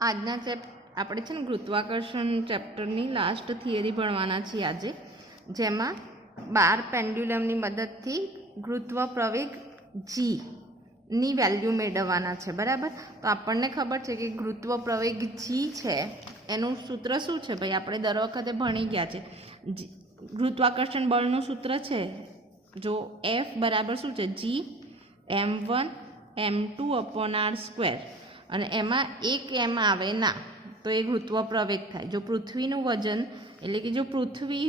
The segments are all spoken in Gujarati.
આજના આપણે છે ને ગુરુત્વાકર્ષણ ચેપ્ટરની લાસ્ટ થિયરી ભણવાના છીએ આજે, જેમાં 12 પેન્ડ્યુલમની મદદથી ગુરુત્વ પ્રવેગ જી ની વેલ્યુ મેળવવાના છે. બરાબર. તો આપણને ખબર છે કે ગુરુત્વ પ્રવેગ જી છે એનું સૂત્ર શું છે ભાઈ? આપણે દર વખતે ભણી ગયા છે. ગુરુત્વાકર્ષણ બળનું સૂત્ર છે જો એફ બરાબર શું છે? જી m1m2/r², અને એમાં એક એમ આવે ના તો એ ગુરુત્વ પ્રવેગ થાય. જો પૃથ્વીનું વજન એટલે કે જો પૃથ્વી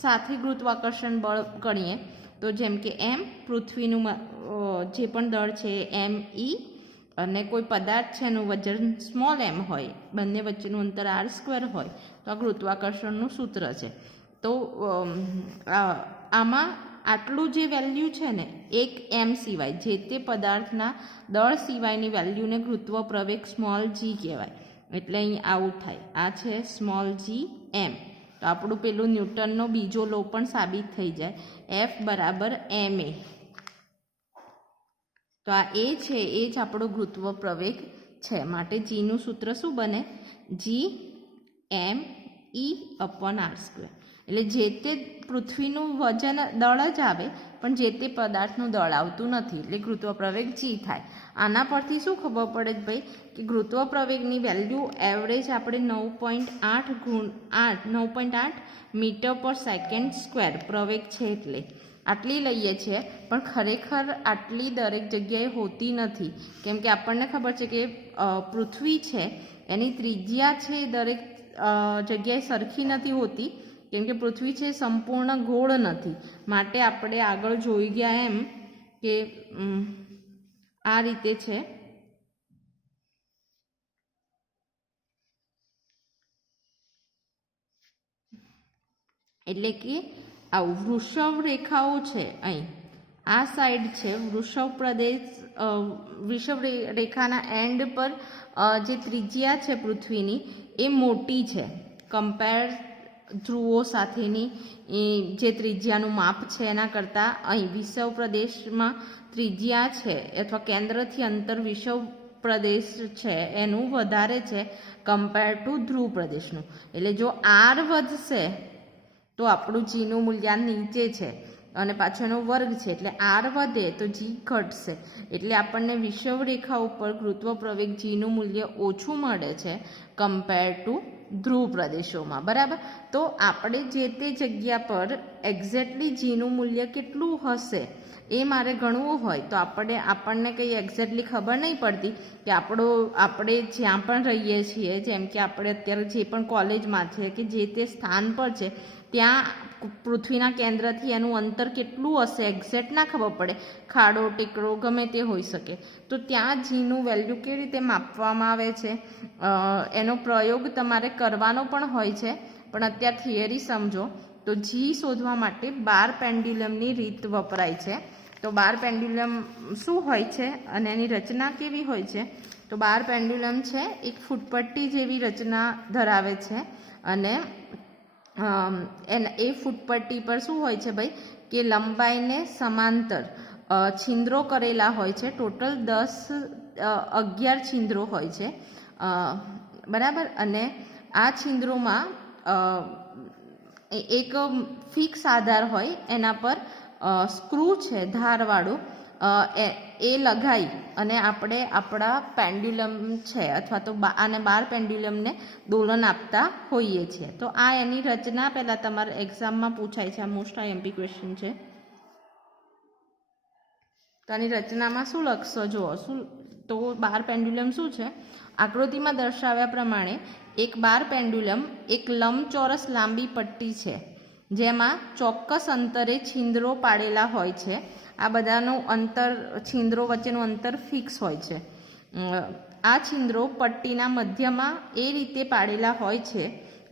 સાથે ગુરુત્વાકર્ષણ બળ ગણીએ તો જેમ કે એમ પૃથ્વીનું જે પણ દળ છે એમ ઈ, અને કોઈ પદાર્થ છે એનું વજન સ્મોલ એમ હોય, બંને વચ્ચેનું અંતર r² હોય, તો આ ગુરુત્વાકર્ષણનું સૂત્ર છે. તો આમાં આટલું જે વેલ્યુ છે ને એક એમ સિવાય, જે તે પદાર્થના દળ સિવાયની વેલ્યુને ગુરુત્વ પ્રવેગ સ્મોલ જી કહેવાય. એટલે અહીં આવું થાય. આ છે સ્મોલ જી એમ. તો આપણું પેલું ન્યૂટનનો બીજો લો પણ સાબિત થઈ જાય, એફ બરાબર એમ એ. તો આ એ છે, એ જ આપણો ગુરુત્વ પ્રવેગ છે. માટે જીનું સૂત્ર શું બને? જી m/r². એટલે જે તે પૃથ્વીનું વજન દળ જ આવે, પણ જે તે પદાર્થનું દળ આવતું નથી, એટલે ગુરુત્વ પ્રવેગ જી થાય. આના પરથી શું ખબર પડે ભાઈ કે ગુરુત્વ પ્રવેગની વેલ્યુ એવરેજ આપણે 9.8 મીટર/સેકન્ડ² પ્રવેગ છે એટલે આટલી લઈએ છીએ, પણ ખરેખર આટલી દરેક જગ્યાએ હોતી નથી. કેમ કે આપણને ખબર છે કે પૃથ્વી છે એની ત્રિજ્યા છે દરેક જગ્યાએ સરખી નથી હોતી, કેમ કે પૃથ્વી છે સંપૂર્ણ ગોળ નથી. માટે આપણે આગળ જોઈ ગયા એમ કે આ રીતે છે. એટલે કે આ વૃષભ રેખાઓ છે, અહીં આ સાઈડ છે વૃષભ પ્રદેશ. વૃષભ રેખાના એન્ડ પર જે ત્રિજ્યા છે પૃથ્વીની એ મોટી છે કમ્પેર ધ્રુવો સાથેની જે ત્રિજ્યાનું માપ છે એના કરતાં અહીં વિષુવ પ્રદેશમાં ત્રિજ્યા છે અથવા કેન્દ્રથી અંતર વિષુવ પ્રદેશ છે એનું વધારે છે કમ્પેર ટુ ધ્રુવ પ્રદેશનું. એટલે જો આર વધશે તો આપણું જીનું મૂલ્ય નીચે છે, અને પાછો એનો વર્ગ છે, એટલે આર વધે તો જી ઘટશે. એટલે આપણને વિષુવ રેખા ઉપર ગુરુત્વ પ્રવેગ જીનું મૂલ્ય ઓછું મળે છે કમ્પેર ટુ ધ્રુવ પ્રદેશોમાં. બરાબર. તો આપણે જે તે જગ્યા પર એક્ઝેક્ટલી જીનું મૂલ્ય કેટલું હશે એ મારે ગણવું હોય તો આપણને કંઈ એક્ઝેક્ટલી ખબર નહીં પડતી કે આપણે જ્યાં પણ રહીએ છીએ, જેમ કે આપણે અત્યારે જે પણ કોલેજમાં છે કે જે તે સ્થાન પર છે, ત્યાં પૃથ્વીના કેન્દ્રથી એનું અંતર કેટલું હશે એક્ઝેક્ટ ના ખબર પડે, ખાડો ટેકરો ગમે તે હોઈ શકે. તો ત્યાં જીનું વેલ્યુ કેવી રીતે માપવામાં આવે છે એનો પ્રયોગ તમારે કરવાનો પણ હોય છે, પણ અત્યારે થિયરી સમજો. તો જી શોધવા માટે 12 પેન્ડ્યુલમની રીત વપરાય છે. તો 12 પેન્ડ્યુલમ શું હોય છે અને એની રચના કેવી હોય છે? તો 12 પેન્ડ્યુલમ છે એક ફૂટપટ્ટી જેવી રચના ધરાવે છે, અને એ ફૂટપટ્ટી પર શું હોય છે ભાઈ કે લંબાઈને સમાંતર છિદ્રો કરેલા હોય છે. ટોટલ 11 છિદ્રો હોય છે. બરાબર. અને આ છિદ્રોમાં એક ફિક્સ આધાર હોય, એના પર સ્ક્રૂ છે ધારવાળું, એ લગાવી અને આપણે આપણા પેન્ડ્યુલમ છે અથવા તો આને 12 પેન્ડ્યુલમને દોલન આપતા હોઈએ છીએ. તો આ એની રચના પહેલાં તમારે એક્ઝામમાં પૂછાય છે. આ મોસ્ટ આઈએમપી ક્વેશ્ચન છે. તો આની રચનામાં શું લખશો જુઓ. તો 12 પેન્ડ્યુલમ શું છે? આકૃતિમાં દર્શાવ્યા પ્રમાણે એક 12 પેન્ડ્યુલમ એક લંબચોરસ લાંબી પટ્ટી છે, જેમાં ચોક્કસ અંતરે છિદ્રો પાડેલા હોય છે. આ બધાનું અંતર, છિદ્રો વચ્ચેનું અંતર ફિક્સ હોય છે. આ છિદ્રો પટ્ટીના મધ્યમાં એ રીતે પાડેલા હોય છે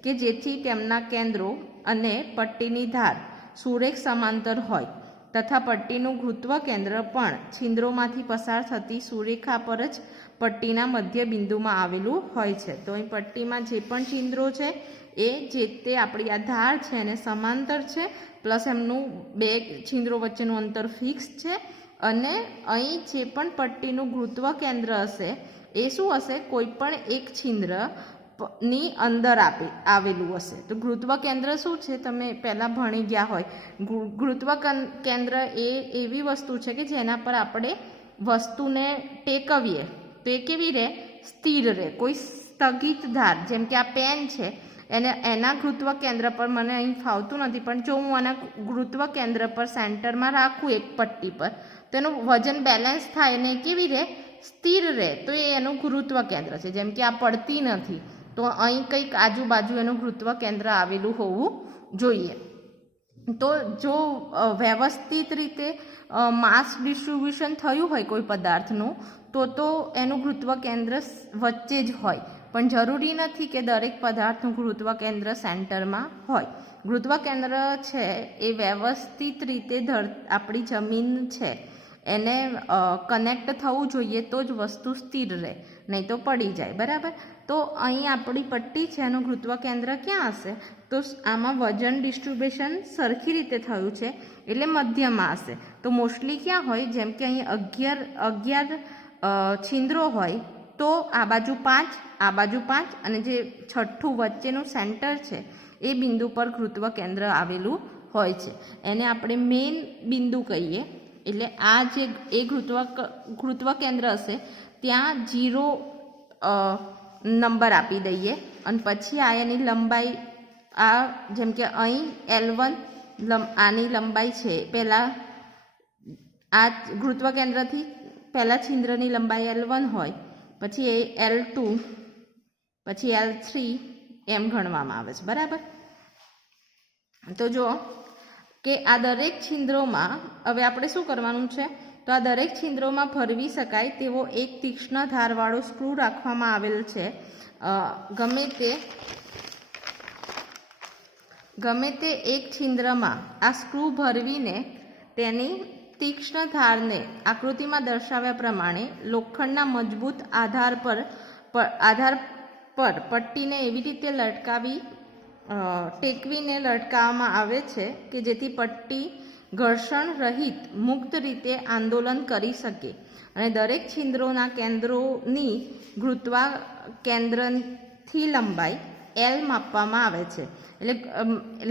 કે જેથી તેમના કેન્દ્રો અને પટ્ટીની ધાર સુરેખ સમાંતર હોય, તથા પટ્ટીનું ગુરુત્વ કેન્દ્ર પણ છિદ્રોમાંથી પસાર થતી સુરેખા પર જ પટ્ટીના મધ્ય બિંદુમાં આવેલું હોય છે. તો અહીં પટ્ટીમાં જે પણ છિદ્રો છે એ જે તે આપણી આ ધાર છે એને સમાંતર છે, પ્લસ એમનું બે છિદ્રો વચ્ચેનું અંતર ફિક્સ છે, અને અહીં જે પણ પટ્ટીનું ગુરુત્વ કેન્દ્ર હશે એ શું હશે? કોઈ પણ એક છિદ્ર ની અંદર આવેલું હશે. તો ગુરુત્વ કેન્દ્ર શું છે? તમે પહેલાં ભણી ગયા હોય. ગુરુત્વ કેન્દ્ર એ એવી વસ્તુ છે કે જેના પર આપણે વસ્તુને ટેકવીએ તો એ કેવી રહે? સ્થિર રહે. કોઈ સ્થગિત ધાર, જેમ કે આ પેન છે, એના ગુરુત્વ કેન્દ્ર પર મને અહીં ફાવતું નથી, પણ જો હું આના ગુરુત્વ કેન્દ્ર પર સેન્ટરમાં રાખું એક પટ્ટી પર, તો એનું વજન બેલેન્સ થાય અને કેવી રહે? સ્થિર રહે. તો એ એનું ગુરુત્વ કેન્દ્ર છે. જેમ કે આ પડતી નથી, તો અહીં કંઈક આજુબાજુ એનું ગુરુત્વ કેન્દ્ર આવેલું હોવું જોઈએ. તો જો વ્યવસ્થિત રીતે માસ ડિસ્ટ્રીબ્યુશન થયું હોય કોઈ પદાર્થનું, તો એનું ગુરુત્વ કેન્દ્ર વચ્ચે જ હોય. પણ જરૂરી નથી કે દરેક પદાર્થનું ગુરુત્વ કેન્દ્ર સેન્ટરમાં હોય. ગુરુત્વ કેન્દ્ર છે એ વ્યવસ્થિત રીતે આપણી જમીન છે એને કનેક્ટ થવું જોઈએ, તો જ વસ્તુ સ્થિર રહે, નહીં તો પડી જાય. બરાબર? તો અહીં આપણી પટ્ટી છે, એનું ગુરુત્વ કેન્દ્ર ક્યાં હશે? તો આમાં વજન ડિસ્ટ્રીબ્યુશન સરખી રીતે થયું છે એટલે મધ્યમાં હશે. તો મોસ્ટલી ક્યાં હોય? જેમ કે અહીં 11 છિદ્રો હોય, તો આ બાજુ 5, આ બાજુ 5, અને જે છઠ્ઠું વચ્ચેનું સેન્ટર છે એ બિંદુ પર ગુરુત્વ કેન્દ્ર આવેલું હોય છે. એને આપણે મેઇન બિંદુ કહીએ. એટલે આ જે એ ગુરુત્વ કેન્દ્ર હશે ત્યાં 0 નંબર આપી દઈએ, અને પછી આ એની લંબાઈ, આ જેમ કે અહીં L1 આની લંબાઈ છે. પહેલાં આ ગુરુત્વ કેન્દ્રથી પહેલાં છિદ્રની લંબાઈ L1 હોય, પછી એ L2, પછી L3 એમ ગણવામાં આવે છે. બરાબર? તો જો કે આ દરેક છિદ્રોમાં હવે આપણે શું કરવાનું છે? તો આ દરેક છિદ્રોમાં ફરવી શકાય તેવો એક તીક્ષ્ણ ધારવાળો સ્ક્રૂ રાખવામાં આવેલ છે. ગમે તે એક છિદ્રમાં આ સ્ક્રૂ ભરવીને તેની તીક્ષ્ણ ધારને આકૃતિમાં દર્શાવ્યા પ્રમાણે લોખંડના મજબૂત આધાર પર પટ્ટીને એવી રીતે ટેકવીને લટકાવવામાં આવે છે કે જેથી પટ્ટી ઘર્ષણ રહિત મુક્ત રીતે આંદોલન કરી શકે, અને દરેક છિદ્રોના કેન્દ્રોની ગુરુત્વ કેન્દ્રથી લંબાઈ L માપવામાં આવે છે. એટલે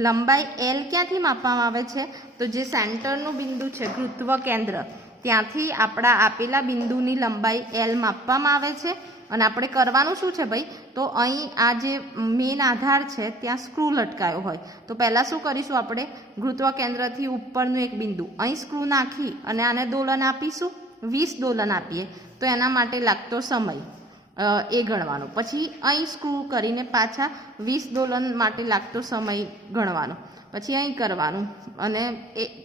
લંબાઈ L ક્યાંથી માપવામાં આવે છે? તો જે સેન્ટરનું બિંદુ છે ગુરુત્વ કેન્દ્ર, ત્યાંથી આપણા આપેલા બિંદુની લંબાઈ L માપવામાં આવે છે. અને આપણે કરવાનું શું છે ભાઈ? તો અહીં આ જે મેઇન આધાર છે ત્યાં સ્ક્રૂ લટકાયો હોય, તો પહેલાં શું કરીશું? આપણે ગુરુત્વ કેન્દ્રથી ઉપરનું એક બિંદુ અહીં સ્ક્રૂ નાખી અને આને દોલન આપીશું. 20 દોલન આપીએ તો એના માટે લાગતો સમય એ ગણવાનો. પછી અહીં સ્ક્રૂ કરીને પાછા 20 દોલન માટે લાગતો સમય ગણવાનો. પછી અહીં કરવાનું, અને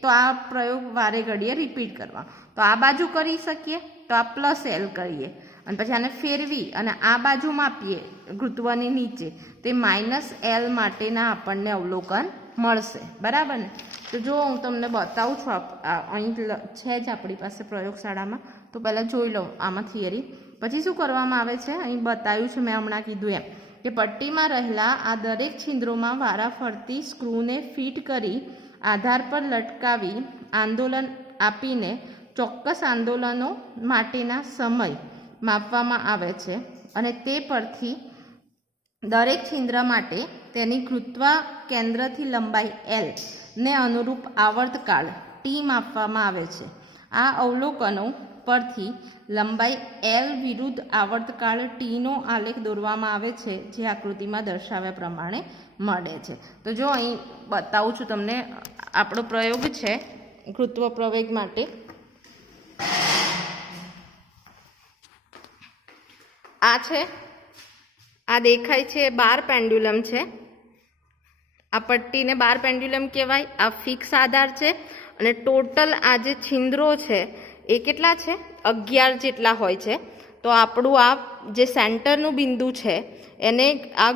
તો આ પ્રયોગ વારે ઘડીએ રિપીટ કરવાનો. તો આ બાજુ કરી શકીએ તો આ +L કરીએ, અને પછી આને ફેરવી અને આ બાજુ માપીએ ગુરુત્વની નીચે, તે -L માટેના આપણને અવલોકન મળશે. બરાબર ને? તો જો હું તમને બતાવું છું, અહીં છે જ આપણી પાસે પ્રયોગશાળામાં, તો પહેલાં જોઈ લઉં આમાં થિયરી. પછી શું કરવામાં આવે છે? અહીં બતાવ્યું છે મેં હમણાં કીધું એમ, કે પટ્ટીમાં રહેલા આ દરેક છિદ્રોમાં વારાફરતી સ્ક્રૂને ફિટ કરી આધાર પર લટકાવી આંદોલન આપીને ચોક્કસ આંદોલનો માટેના સમય માપવામાં આવે છે, અને તે પરથી દરેક છિદ્ર માટે તેની ગુરુત્વ કેન્દ્રથી લંબાઈ L ને અનુરૂપ આવર્તકાળ T માપવામાં આવે છે. આ અવલોકનો પરથી લંબાઈ L વિરુદ્ધ આવર્તકાળ Tનો આલેખ દોરવામાં આવે છે, જે આકૃતિમાં દર્શાવ્યા પ્રમાણે મળે છે. તો જો અહીં બતાવું છું તમને, આપણો પ્રયોગ છે ગુરુત્વ પ્રવેગ માટે. આ છે, આ દેખાય છે બાર પેન્ડ્યુલમ છે. આ પટ્ટીને બાર પેન્ડ્યુલમ કહેવાય. આ ફિક્સ આધાર છે, અને ટોટલ આ જે છિદ્રો છે એ કેટલા છે? 11 જેટલા હોય છે. તો આપણું આ જે સેન્ટરનું બિંદુ છે એને આ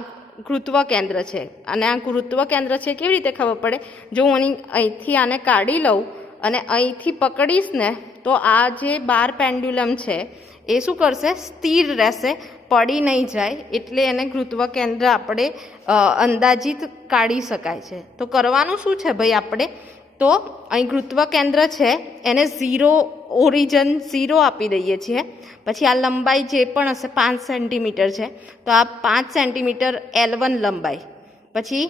ગુરુત્વ કેન્દ્ર છે, અને આ ગુરુત્વ કેન્દ્ર છે કેવી રીતે ખબર પડે? જો હું અહીંથી આને કાઢી લઉં અને અહીંથી પકડીશ ને, તો આ જે બાર પેન્ડ્યુલમ છે એ શું કરશે? સ્થિર રહેશે, પડી નહીં જાય. એટલે એને ગુરુત્વ કેન્દ્ર આપણે અંદાજિત કાઢી શકાય છે. તો કરવાનું શું છે ભાઈ? આપણે તો અહીં ગુરુત્વ કેન્દ્ર છે એને 0 ઓરિજન 0 આપી દઈએ છીએ. પછી આ લંબાઈ જે પણ હશે 5 સેન્ટીમીટર છે, તો આ 5 સેન્ટીમીટર L1 લંબાઈ. પછી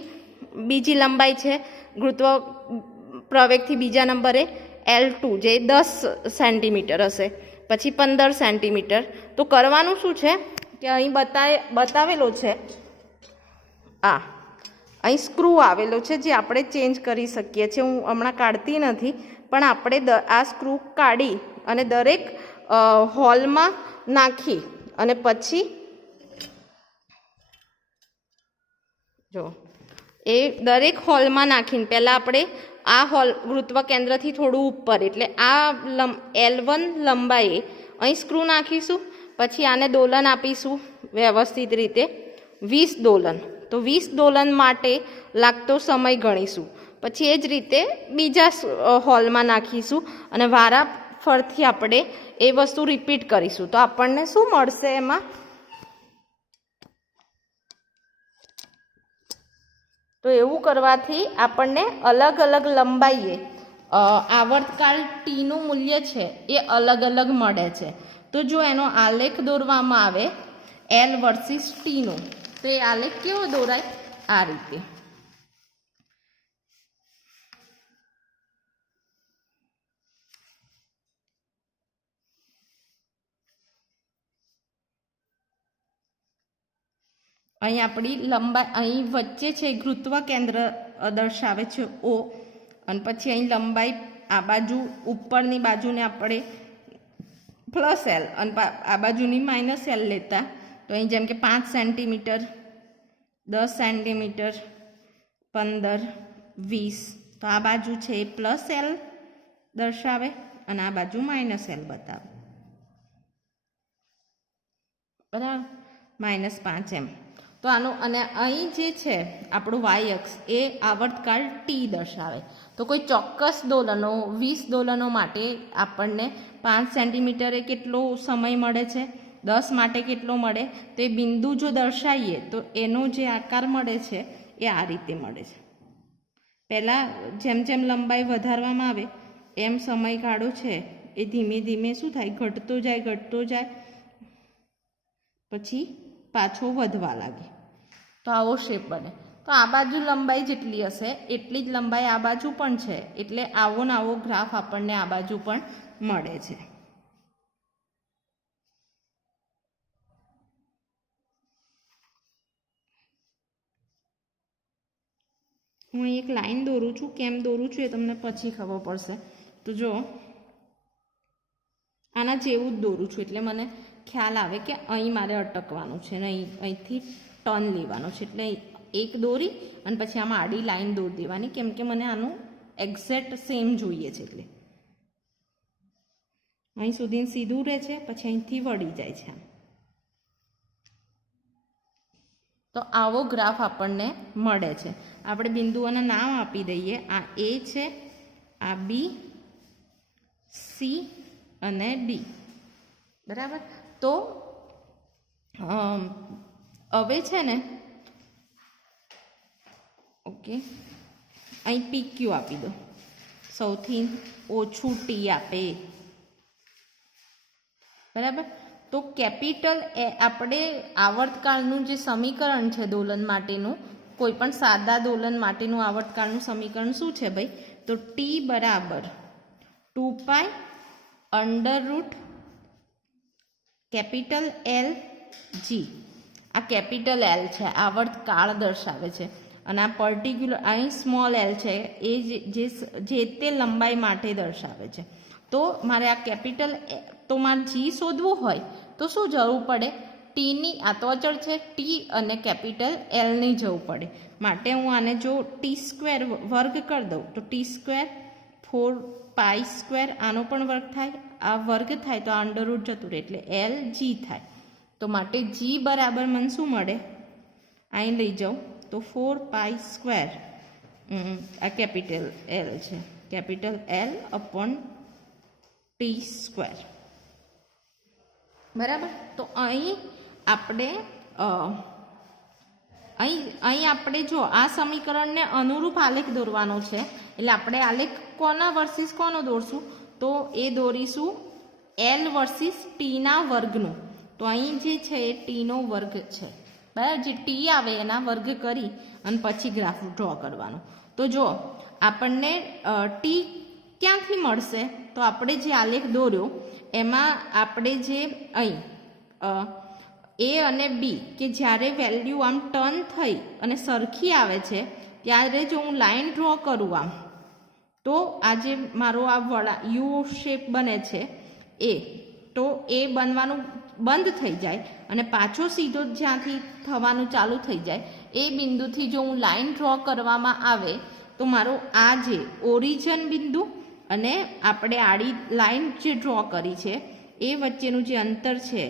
બીજી લંબાઈ છે ગુરુત્વ પ્રવેગથી બીજા નંબરે L2 જે 10 સેન્ટીમીટર હશે. પછી 15 સેન્ટીમીટર. તો કરવાનું શું છે કે અહીં બતાવેલો છે, અહીં સ્ક્રૂ આવેલો છે જે આપણે ચેન્જ કરી શકીએ છીએ. હું હમણાં કાઢતી નથી, પણ આપણે આ સ્ક્રૂ કાઢી અને દરેક હોલમાં નાખી અને પછી જો એ દરેક હોલમાં નાખીને પહેલાં આપણે આ હોલ ગુરુત્વ કેન્દ્રથી થોડું ઉપર એટલે આ L1 લંબાઈએ અહીં સ્ક્રૂ નાખીશું. પછી આને દોલન આપીશું વ્યવસ્થિત રીતે 20 દોલન. તો 20 દોલન માટે લાગતો સમય ગણીશું. પછી એ જ રીતે બીજા હોલમાં નાખીશું અને વારા ફરથી આપણે એ વસ્તુ રિપીટ કરીશું. તો આપણને શું મળશે એમાં? તો એવું કરવાથી આપણને અલગ અલગ લંબાઈએ આવર્તકાળ ટીનું મૂલ્ય છે એ અલગ અલગ મળે છે. તો જો એનો આલેખ દોરવામાં આવે L વર્સિસ ટીનો, તો એ આલેખ કેવો દોરાય? આ રીતે. અહીં આપણી લંબાઈ અહીં વચ્ચે છે ગુરુત્વ કેન્દ્ર દર્શાવે છે O, અને પછી અહીં લંબાઈ આ બાજુ ઉપરની બાજુને આપણે +L અને આ બાજુની -L લેતા. તો અહીં જેમ કે 5 સેન્ટીમીટર, 10 સેન્ટીમીટર, 15, 20. તો આ બાજુ છે એ +L દર્શાવે અને આ બાજુ -L બતાવે. બરાબર, -5 એમ. તો આનું અને અહીં જે છે આપણું y અક્ષ એ આવર્તકાળ ટી દર્શાવે. તો કોઈ ચોક્કસ દોલનો 20 દોલનો માટે આપણને 5 સેન્ટીમીટરે કેટલો સમય મળે છે, 10 માટે કેટલો મળે, તો એ બિંદુ જો દર્શાવીએ તો એનો જે આકાર મળે છે એ આ રીતે મળે છે. પહેલાં જેમ જેમ લંબાઈ વધારવામાં આવે એમ સમયગાળો છે એ ધીમે ધીમે શું થાય? ઘટતો જાય, પછી પાછો વધવા લાગે. તો આવો શેપ બને. તો આ બાજુ લંબાઈ જેટલી હશે એટલી જ લંબાઈ આ બાજુ પણ છે, એટલે આવો ને આવો ગ્રાફ આપણને આ બાજુ પણ મળે છે. હું અહીં એક લાઈન દોરું છું. કેમ દોરું છું એ તમને પછી ખબર પડશે. તો જો આના જેવું જ દોરું છું એટલે મને ખ્યાલ આવે કે અહીં મારે અટકવાનું છે ને અહીંથી ટર્ન લેવાનો છે. એટલે એક દોરી અને પછી આમાં આડી લાઈન દોરી દેવાની, કેમ કે મને આનું એક્ઝેક્ટ સેમ જોઈએ છે. એટલે અહીં સુધી સીધું રહે છે, પછી અહીંથી વળી જાય છે. તો આવો ગ્રાફ આપણને મળે છે. આપણે બિંદુઓના નામ આપી દઈએ. આ A છે, આ B, C અને D. બરાબર. તો હવે છે ને ઓકે, અહીં PQ આપી દો. સૌથી ઓછું ટી આપે. બરાબર. તો કેપિટલ એ આપણે આવર્તકાળનું જે સમીકરણ છે દોલન માટેનું, કોઈ પણ સાદા દોલન માટેનું આવર્તકાળનું સમીકરણ શું છે ભાઈ? તો T બરાબર 2π √L G. આ કેપિટલ L છે, આવર્તકાળ દર્શાવે છે, અને આ પર્ટિક્યુલર અહીં સ્મોલ l છે એ જે તે લંબાઈ માટે દર્શાવે છે. તો મારે આ કેપિટલ તો મારે G શોધવું હોય તો શું જરૂર પડે? ટીની, આ તો અચળ છે, ટી અને કેપિટલ Lની જરૂર પડે. માટે હું આને જો T² વર્ગ કરી દઉં તો T² 4π² આનો પણ વર્ગ થાય, આ વર્ગ થાય તો આ અંડરરૂટ જતું રહે એટલે LG થાય. તો માટે G બરાબર મને શું મળે? અહીં લઈ જાઉં તો 4π², આ કેપિટલ L છે, કેપિટલ L/T². બરાબર. તો અહીં આપણે અહીં આપણે જો આ સમીકરણને અનુરૂપ આલેખ દોરવાનો છે એટલે આપણે આલેખ કોના વર્સિસ કોનો દોરશું? તો એ દોરીશું એલ વર્સિસ ટીના વર્ગનું. તો અહીં જે છે એ ટીનો વર્ગ છે, બરાબર. જે ટી આવે એના વર્ગ કરી અને પછી ગ્રાફ ડ્રો કરવાનો. તો જો આપણને ટી ક્યાંથી મળશે? તો આપણે જે આલેખ દોર્યો એમાં આપણે જે અહીં એ અને બી કે જ્યારે વેલ્યુ આમ ટર્ન થઈ અને સરખી આવે છે ત્યારે જો હું લાઈન ડ્રો કરું આમ, તો આ જે મારો આ વળા યુ શેપ બને છે એ, તો એ બનવાનું બંધ થઈ જાય અને પાછો સીધો જ્યાંથી થવાનું ચાલુ થઈ જાય એ બિંદુથી જો હું લાઈન ડ્રો કરવામાં આવે તો મારો આ જે ઓરિજિન બિંદુ અને આપણે આડી લાઈન જે ડ્રો કરી છે એ વચ્ચેનું જે અંતર છે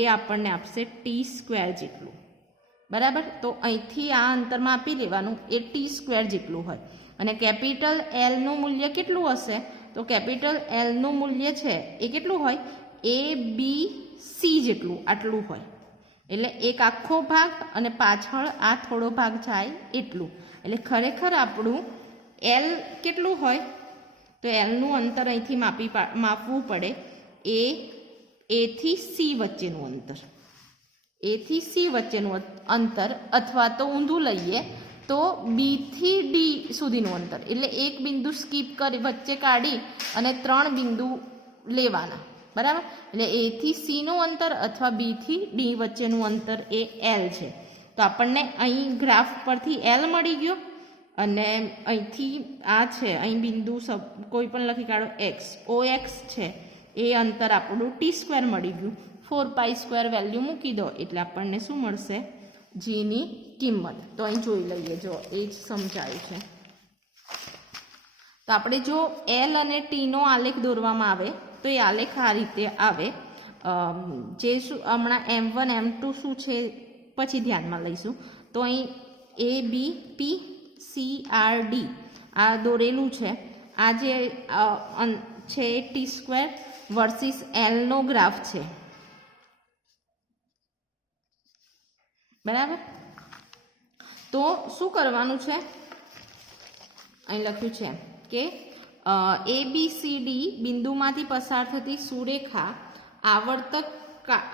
એ આપણને આપશે t² જેટલું, બરાબર. તો અહીંથી આ અંતરમાં આપી દેવાનું એ t² જેટલું હોય. અને કેપિટલ એલનું મૂલ્ય કેટલું હશે? તો કેપિટલ એલનું મૂલ્ય છે એ કેટલું હોય? ABC જેટલું, આટલું હોય. એટલે એક આખો ભાગ અને પાછળ આ થોડો ભાગ જાય એટલું. એટલે ખરેખર આપણું એલ કેટલું હોય? તો એલનું અંતર અહીંથી માપવું પડે એ થી સી વચ્ચેનું અંતર, એ થી સી વચ્ચેનું અંતર, અથવા તો ઊંધું લઈએ તો બી થી ડી સુધીનું અંતર. એટલે એક બિંદુ સ્કીપ કરી વચ્ચે કાઢી અને 3 બિંદુ લેવાના, બરાબર. એટલે એ થી સીનું અંતર અથવા બી થી ડી વચ્ચેનું અંતર એ એલ છે. તો આપણને અહીં ગ્રાફ પરથી એલ મળી ગયો અને અહીંથી આ છે, અહીં બિંદુ કોઈ પણ લખી કાઢો એક્સ, OX છે, એ અંતર આપણું t² મળી ગયું. 4π² વેલ્યુ મૂકી દો એટલે આપણને શું મળશે? જીની કિંમત. તો અહીં જોઈ લઈએ, જો એ જ સમજાયું છે. તો આપણે જો એલ અને ટીનો આલેખ દોરવામાં આવે તો એ આલેખ આ રીતે આવે. જે શું હમણાં M1 M2 શું છે પછી ધ્યાનમાં લઈશું. તો અહીં ABPCRD આ દોરેલું છે. આ જે છે t² વર્સિસ એલનો ગ્રાફ છે, બરાબર. તો શું કરવાનું છે? અહીં લખ્યું છે કે ABCD બિંદુમાંથી પસાર થતી સુરેખા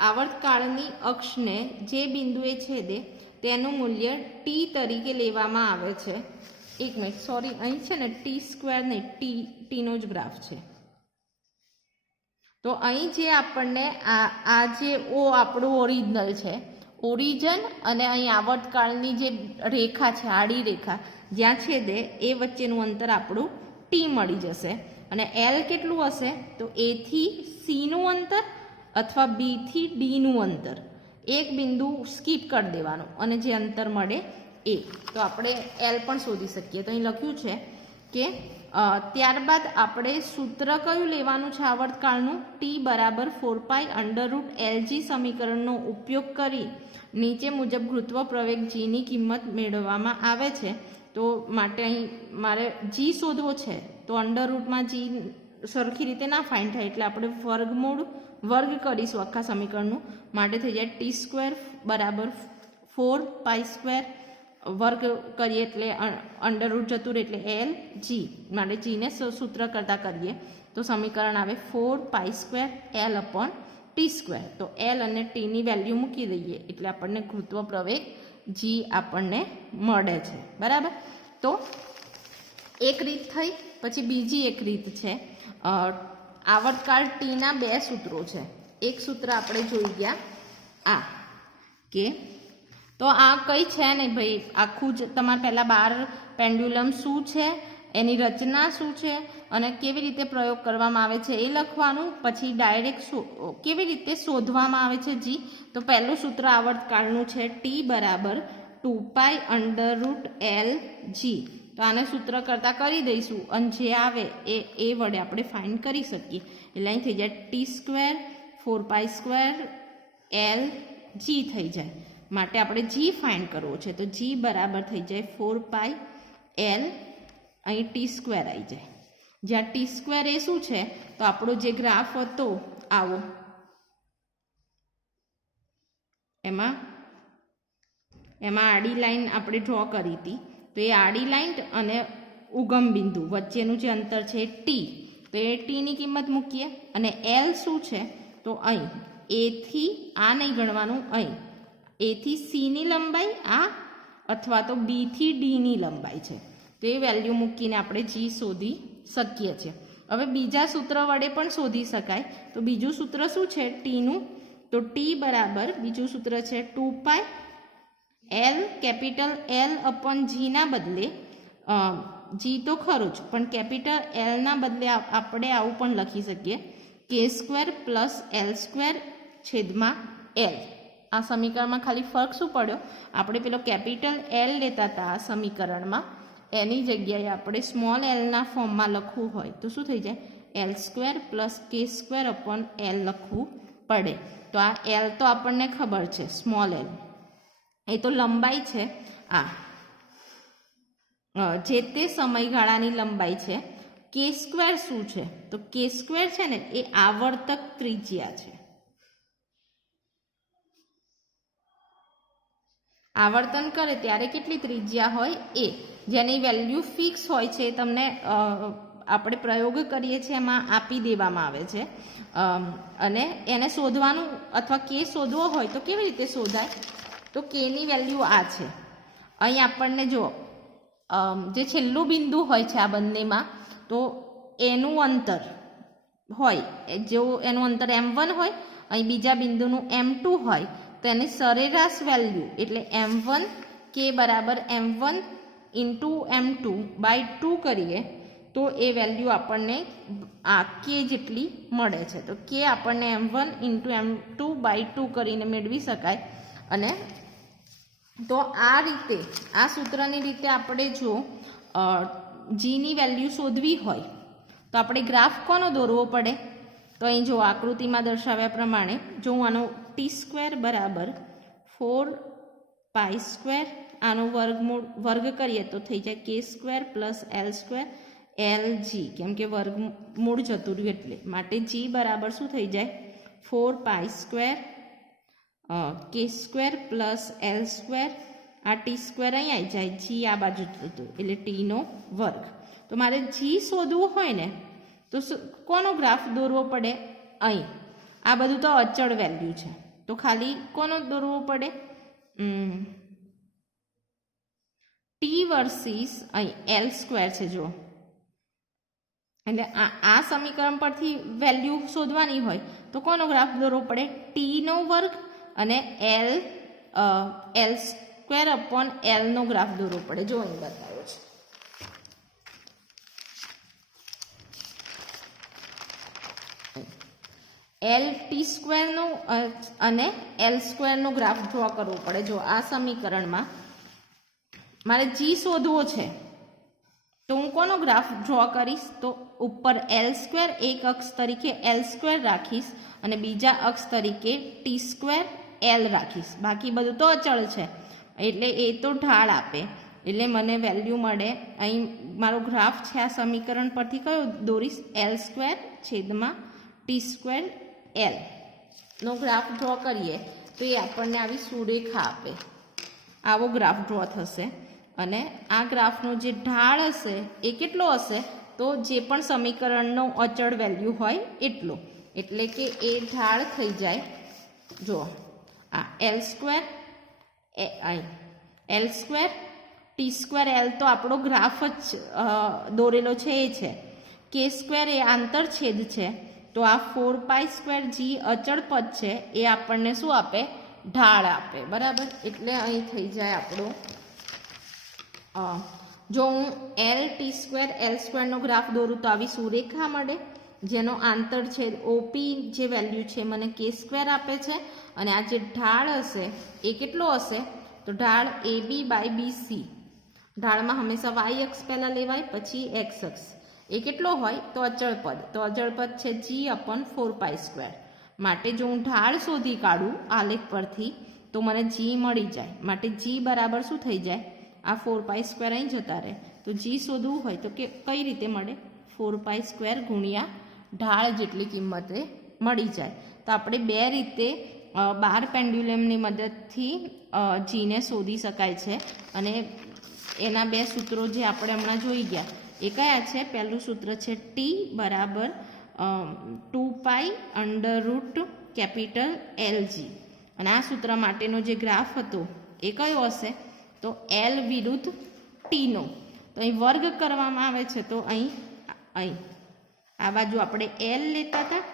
આવર્તકાળની અક્ષને જે બિંદુએ છેદે તેનું મૂલ્ય ટી તરીકે લેવામાં આવે છે. એક મિનિટ, સોરી, અહીં છે ને t² નહીં, ટીનો જ ગ્રાફ છે. તો અહીં જે આપણને આ જે ઓ આપણું ઓરિજિનલ છે, ઓરિજિન અને અહીં આવર્તકાળની જે રેખા છે, આડી રેખા જ્યાં છેદે એ વચ્ચેનું અંતર આપણું ટી મળી જશે. અને એલ કેટલું હશે? તો એ થી સીનું અંતર અથવા બી થી ડીનું અંતર. એક બિંદુ સ્કીપ કરી દેવાનું અને જે અંતર મળે એ. તો આપણે એલ પણ શોધી શકીએ. તો અહીં લખ્યું છે કે ત્યારબાદ આપણે સૂત્ર કયું લેવાનું છે આવર્તકાળનું? ટી બરાબર 4π√LG સમીકરણનો ઉપયોગ કરી નીચે મુજબ ગુરુત્વ પ્રવેગ જીની કિંમત મેળવવામાં આવે છે. તો માટે અહીં મારે જી શોધવો છે, તો અંડરરૂટમાં જી સરખી રીતે ના ફાઇન્ડ થાય એટલે આપણે વર્ગ કરીશું આખા સમીકરણનું. માટે થઈ જાય t² બરાબર 4π² વર્ગ કરીએ એટલે અંડરરૂટ જતું રહે એટલે LG. માટે જીને સૂત્ર કરતા કરીએ તો સમીકરણ આવે 4π² L/t². તો એલ અને ટીની વેલ્યુ મૂકી દઈએ એટલે આપણને ગુરુત્વ પ્રવેગ જી આપણને મળે છે, બરાબર. તો એક રીત થઈ. પછી બીજી એક રીત છે, આવર્તકાળ ટીના 2 સૂત્રો છે. એક સૂત્ર આપણે જોઈ ગયા આ કે, તો આ કંઈ છે નહીં ભાઈ, આખું જ તમારે પહેલાં 12 પેન્ડ્યુલમ શું છે, એની રચના શું છે અને કેવી રીતે પ્રયોગ કરવામાં આવે છે એ લખવાનું. પછી ડાયરેક્ટ કેવી રીતે શોધવામાં આવે છે જી. તો પહેલું સૂત્ર આવર્તકાળનું છે ટી બરાબર 2π√LG. તો આને સૂત્ર કરતાં કરી દઈશું અને જે આવે એ વડે આપણે ફાઇન્ડ કરી શકીએ. એટલે અહીં થઈ જાય t² 4π² LG થઈ જાય. માટે આપણે જી ફાઇન્ડ કરવો છે. તો જી બરાબર થઈ જાય 4π L, અહીં t² આવી જાય. જ્યાં t² એ શું છે? તો આપણો જે ગ્રાફ હતો આવો, એમાં આડી લાઈન આપણે ડ્રો કરી હતી. તો એ આડી લાઈન અને ઉગમ બિંદુ વચ્ચેનું જે અંતર છે ટી, તો એ ટીની કિંમત મૂકીએ. અને એલ શું છે તો અહીં એથી આ નહીં ગણવાનું, અહીં એથી સીની લંબાઈ આ અથવા તો બીથી ડીની લંબાઈ છે, તો એ વેલ્યુ મૂકીને આપણે જી શોધી શકીએ છીએ. હવે બીજા સૂત્ર વડે પણ શોધી શકાય. તો બીજું સૂત્ર શું છે ટીનું, તો ટી બરાબર બીજું સૂત્ર છે 2π એલ, કેપિટલ એલ અપોન જીના બદલે જી તો ખરું જ, પણ કેપિટલ એલના બદલે આપણે આવું પણ લખી શકીએ k² પ્લસ l² છેદમાં એલ. આ સમીકરણમાં ખાલી ફરક શું પડ્યો, આપણે પેલો કેપિટલ એલ લેતા હતા આ સમીકરણમાં, એની જગ્યાએ આપણે સ્મોલ એલના ફોર્મમાં લખવું હોય તો શું થઈ જાય l² plus k² upon L લખવું પડે. તો આ એલ તો આપણને ખબર છે, સ્મોલ એલ એ તો લંબાઈ છે, આ જે તે સમયગાળાની લંબાઈ છે. k² શું છે તો k² છે ને એ આવર્તક ત્રિજ્યા છે. આવર્તન કરે ત્યારે કેટલી ત્રિજ્યા હોય એ, જેની વેલ્યુ ફિક્સ હોય છે, તમને આપણે પ્રયોગ કરીએ છીએ એમાં આપી દેવામાં આવે છે. અને એને શોધવાનું અથવા કે શોધવો હોય તો કેવી રીતે શોધાય, તો કેની વેલ્યુ આ છે. અહીં આપણને જો જે છેલ્લું બિંદુ હોય છે આ બંનેમાં, તો એનું અંતર હોય, જો એનું અંતર m1 હોય, અહીં બીજા બિંદુનું m2 હોય, તો એની સરેરાશ વેલ્યુ એટલે m1 કે બરાબર m1 ઇન્ટુ m2 બાય 2 કરીએ તો એ વેલ્યુ આપણને આ કે જેટલી મળે છે. તો કે આપણને m1 ઇન્ટુ m2 બાય 2 કરીને મેળવી શકાય. અને તો આ રીતે આ સૂત્રની રીતે આપણે જો જીની વેલ્યુ શોધવી હોય તો આપણે ગ્રાફ કોનો દોરવો પડે, તો અહીં જો આકૃતિમાં દર્શાવ્યા પ્રમાણે જો હું આનો t² બરાબર 4π², આનો વર્ગ કરીએ તો થઈ જાય k² પ્લસ l² lg, કેમ કે વર્ગમૂળ જતું રહ્યું એટલે માટે g બરાબર શું થઈ જાય 4π² k² પ્લસ l², આ t² અહીં આવી જાય, g આ બાજુ જતું એટલે ટીનો વર્ગ. તો મારે g શોધવું હોય ને તો કોનો ગ્રાફ દોરવો પડે, અહીં આ બધું તો અચળ વેલ્યુ છે, તો ખાલી કોનો દોરવો પડે ટી વર્સિસ અહીં l² છે જો, એટલે આ સમીકરણ પરથી વેલ્યુ શોધવાની હોય તો કોનો ગ્રાફ દોરવો પડે ટીનો વર્ગ અને l² અપોન એલનો ગ્રાફ દોરવો પડે. જો અહીં બતાવ્યો છે. lt² નો અને l² નો ગ્રાફ ડ્રો કરવો પડે. જો આ સમીકરણમાં મારે g શોધવો છે તો હું કોનો ગ્રાફ ડ્રો કરીશ, તો ઉપર l² એક અક્ષ તરીકે l² રાખીશ અને બીજા અક્ષ તરીકે t² l રાખીશ. બાકી બધું તો અચળ છે એટલે એ તો ઢાળ આપે, એટલે મને વેલ્યુ મળે. અહીં મારો ગ્રાફ છે આ સમીકરણ પરથી કયો દોરીશ l² છેદમાં t² l નો ગ્રાફ ડ્રો કરીએ તો એ આપણને આવી સુરેખા આપે, આવો ગ્રાફ ડ્રો થશે. અને આ ગ્રાફનો જે ઢાળ હશે એ કેટલો હશે, તો જે પણ સમીકરણનો અચળ વેલ્યુ હોય એટલો, એટલે કે એ ઢાળ થઈ જાય જો આ l² t² l તો આપણો ગ્રાફ જ દોરેલો છે એ છે, k² એ આંતરછેદ છે, તો આ 4π² g અચળ પદ છે એ આપણને શું આપે ઢાળ આપે, બરાબર. એટલે અહીં થઈ જાય આપણો જો હું lt² l² નો ગ્રાફ દોરું તો આવી સુરેખા મળે, જેનો આંતરછેદ OP જે વેલ્યુ છે મને k² આપે છે, અને આ જે ઢાળ હશે એ કેટલો હશે, તો ઢાળ AB બાય BC, ઢાળમાં હંમેશા y અક્ષ પહેલાં લેવાય પછી x અક્ષ, એ કેટલો હોય તો અચળ પદ, તો અચળ પદ છે g અપોન 4π². માટે જો હું ઢાળ શોધી કાઢું આલેખ પરથી તો મને g મળી જાય. માટે g બરાબર શું થઈ જાય, આ 4π² અહીં જતા રહે, તો g શોધવું હોય તો કે કઈ રીતે મળે 4π² ગુણ્યા ઢાળ જેટલી કિંમતે મળી જાય. તો આપણે બે રીતે બાર પેન્ડ્યુલમની મદદથી જીને શોધી શકાય છે, અને એના બે સૂત્રો જે આપણે હમણાં જોઈ ગયા એ કયા છે? પહેલું સૂત્ર છે ટી બરાબર 2π√LG અને આ સૂત્ર માટેનો જે ગ્રાફ હતો એ કયો હશે? તો એલ વિરુદ્ધ ટીનો. તો અહીં વર્ગ કરવામાં આવે છે તો અહીં આ બાજુ આપણે એલ લેતા હતા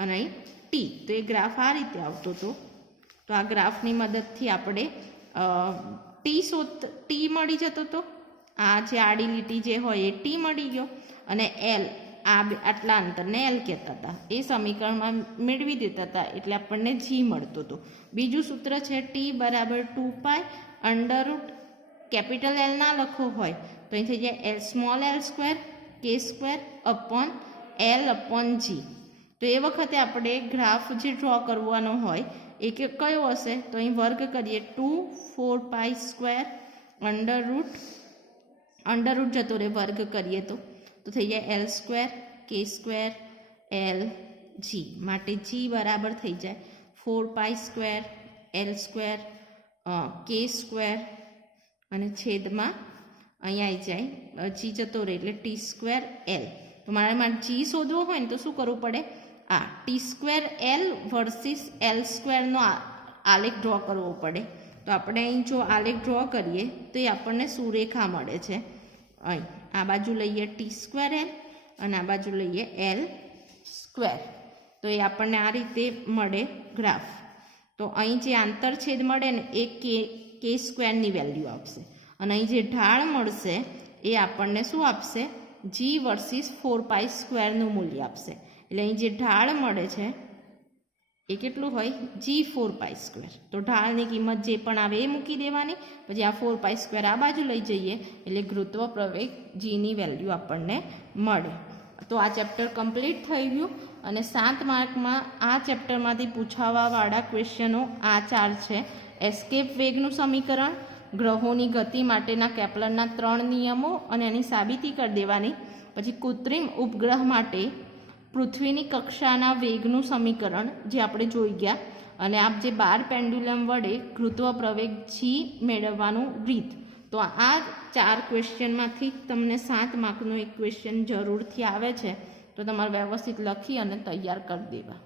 અને અહીં ટી. તો એ ગ્રાફ આ રીતે આવતો હતો. તો આ ગ્રાફની મદદથી આપણે ટી મળી જતો હતો. આ જે આડી લીટી જે હોય એ ટી મળી ગયો અને એલ આટલા અંતરને એલ કહેતા હતા. એ સમીકરણમાં મેળવી દેતા હતા એટલે આપણને જી મળતો હતો. બીજું સૂત્ર છે ટી બરાબર 2π કેપિટલ એલ ના લખવો હોય તો અહીં થઈ જાય small L square K² / L/G. તો એ વખતે આપણે ગ્રાફ જે ડ્રો કરવાનો હોય એ કયો હશે? તો અહીં વર્ગ કરીએ 2 4π² જતો રહે વર્ગ કરીએ તો થઈ જાય L² K² L/G. માટે જી બરાબર થઈ જાય 4π² L² K² અને છેદમાં અહીંયા આવી જાય જી જતો રહે એટલે T² L. તો મારે જી શોધવો હોય ને તો શું કરવું પડે? T² L વર્સિસ L² નો આલેખ ડ્રો કરવો પડે. તો આપણે અહીં જો આલેખ ડ્રો કરીએ તો એ આપણને સુરેખા મળે છે. અહીં આ બાજુ લઈએ T² L અને આ બાજુ લઈએ L². તો એ આપણને આ રીતે મળે ગ્રાફ. તો અહીં જે આંતરછેદ મળે ને એ K² વેલ્યુ આપશે અને અહીં જે ઢાળ મળશે એ આપણને શું આપશે? જી વર્સિસ 4π² મૂલ્ય આપશે. એટલે અહીં જે ઢાળ મળે છે એ કેટલું હોય? જી 4π². તો ઢાળની કિંમત જે પણ આવે એ મૂકી દેવાની. પછી આ 4π² આ બાજુ લઈ જઈએ એટલે ગુરુત્વ પ્રવેગ જીની વેલ્યુ આપણને મળે. તો આ ચેપ્ટર કમ્પ્લીટ થઈ ગયું અને 7 માર્કમાં આ ચેપ્ટરમાંથી પૂછાવાવાળા ક્વેશ્ચનો આ 4 છે. એસ્કેપ વેગનું સમીકરણ, ગ્રહોની ગતિ માટેના કેપ્લરના 3 નિયમો અને એની સાબિતી કરી દેવાની. પછી કૃત્રિમ ઉપગ્રહ માટે પૃથ્વીની કક્ષાના વેગનું સમીકરણ જે આપણે જોઈ ગયા અને આપ જે 12 પેન્ડ્યુલમ વડે ગુરુત્વ પ્રવેગ જી મેળવવાનું રીત. તો આ 4 ક્વેશ્ચનમાંથી તમને 7 માર્કનું એક ક્વેશ્ચન જરૂરથી આવે છે તો તમારે વ્યવસ્થિત લખી અને તૈયાર કરી દેવા.